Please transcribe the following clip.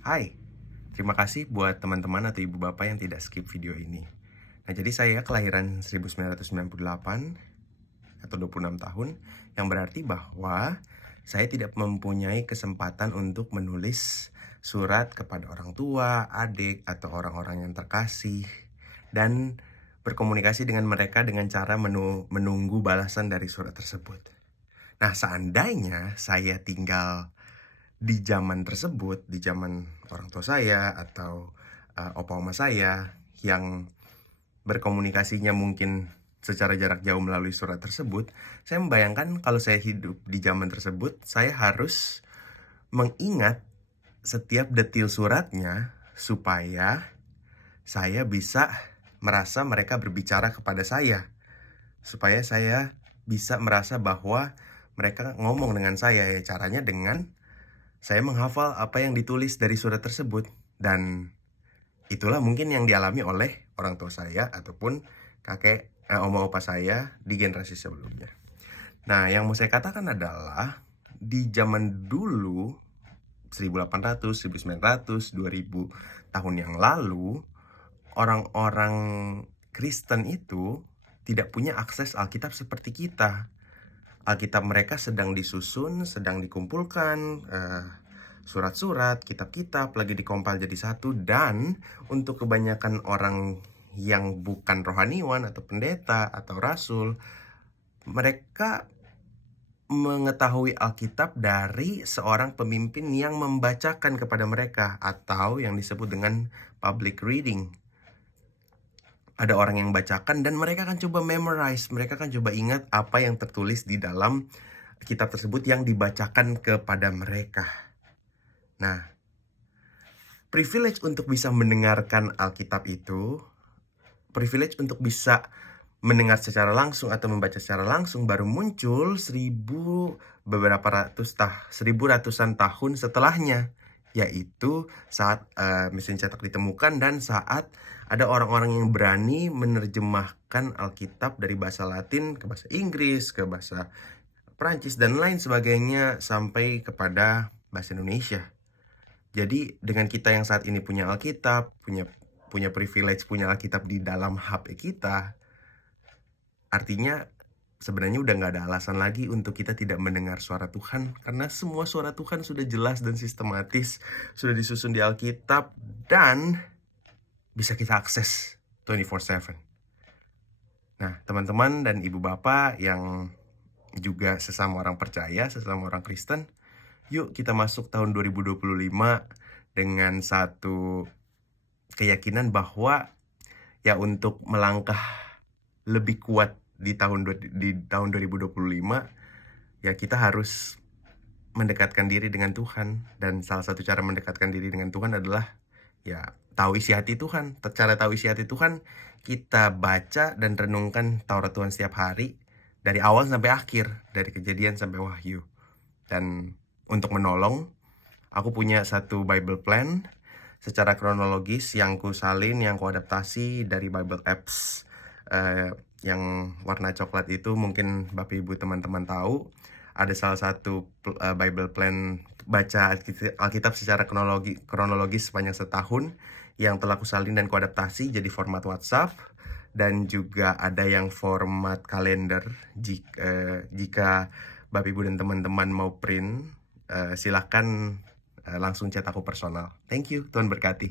Hai, terima kasih buat teman-teman atau ibu bapak yang tidak skip video ini. Nah, jadi saya kelahiran 1998 atau 26 tahun, yang berarti bahwa saya tidak mempunyai kesempatan untuk menulis surat kepada orang tua, adik, atau orang-orang yang terkasih, dan berkomunikasi dengan mereka dengan cara menunggu balasan dari surat tersebut. Nah, seandainya saya tinggal di zaman tersebut, di zaman orang tua saya atau, opa oma saya yang berkomunikasinya mungkin secara jarak jauh melalui surat tersebut, saya membayangkan kalau saya hidup di zaman tersebut, saya harus mengingat setiap detil suratnya supaya saya bisa merasa mereka berbicara kepada saya, supaya saya bisa merasa bahwa mereka ngomong dengan saya. Ya caranya dengan saya menghafal apa yang ditulis dari surat tersebut, dan itulah mungkin yang dialami oleh orang tua saya ataupun oma opa saya di generasi sebelumnya. Nah, yang mau saya katakan adalah di zaman dulu 1800, 1900, 2000 tahun yang lalu, orang-orang Kristen itu tidak punya akses Alkitab seperti kita. Alkitab mereka sedang disusun, sedang dikumpulkan, surat-surat, kitab-kitab lagi dikompil jadi satu, dan untuk kebanyakan orang yang bukan rohaniwan atau pendeta atau rasul, mereka mengetahui Alkitab dari seorang pemimpin yang membacakan kepada mereka atau yang disebut dengan public reading. Ada orang yang bacakan dan mereka akan coba memorize, mereka akan coba ingat apa yang tertulis di dalam kitab tersebut yang dibacakan kepada mereka. Nah, privilege untuk bisa mendengarkan Alkitab itu, privilege untuk bisa mendengar secara langsung atau membaca secara langsung baru muncul 1000 ratusan tahun setelahnya, yaitu saat mesin cetak ditemukan dan saat ada orang-orang yang berani menerjemahkan Alkitab dari bahasa Latin ke bahasa Inggris, ke bahasa Perancis, dan lain sebagainya sampai kepada bahasa Indonesia. Jadi dengan kita yang saat ini punya Alkitab, punya privilege punya Alkitab di dalam HP kita, artinya sebenarnya udah nggak ada alasan lagi untuk kita tidak mendengar suara Tuhan, karena semua suara Tuhan sudah jelas dan sistematis, sudah disusun di Alkitab, dan bisa kita akses 24/7. Nah, teman-teman dan ibu bapak yang juga sesama orang percaya, sesama orang Kristen, yuk kita masuk tahun 2025 dengan satu keyakinan bahwa ya untuk melangkah lebih kuat di tahun 2025, ya kita harus mendekatkan diri dengan Tuhan. Dan salah satu cara mendekatkan diri dengan Tuhan adalah ya tahu isi hati Tuhan. Cara tahu isi hati Tuhan, kita baca dan renungkan Taurat Tuhan setiap hari dari awal sampai akhir, dari Kejadian sampai Wahyu. Dan untuk menolong, aku punya satu Bible plan secara kronologis yang ku salin, yang ku adaptasi dari Bible Apps yang warna coklat itu. Mungkin Bapak Ibu teman-teman tahu, ada salah satu Bible plan baca Alkitab secara kronologis sepanjang setahun yang telah ku salin dan ku adaptasi jadi format WhatsApp, dan juga ada yang format kalender. Jika Bapak Ibu dan teman-teman mau print, silahkan langsung chat aku personal. Thank you, Tuhan berkati.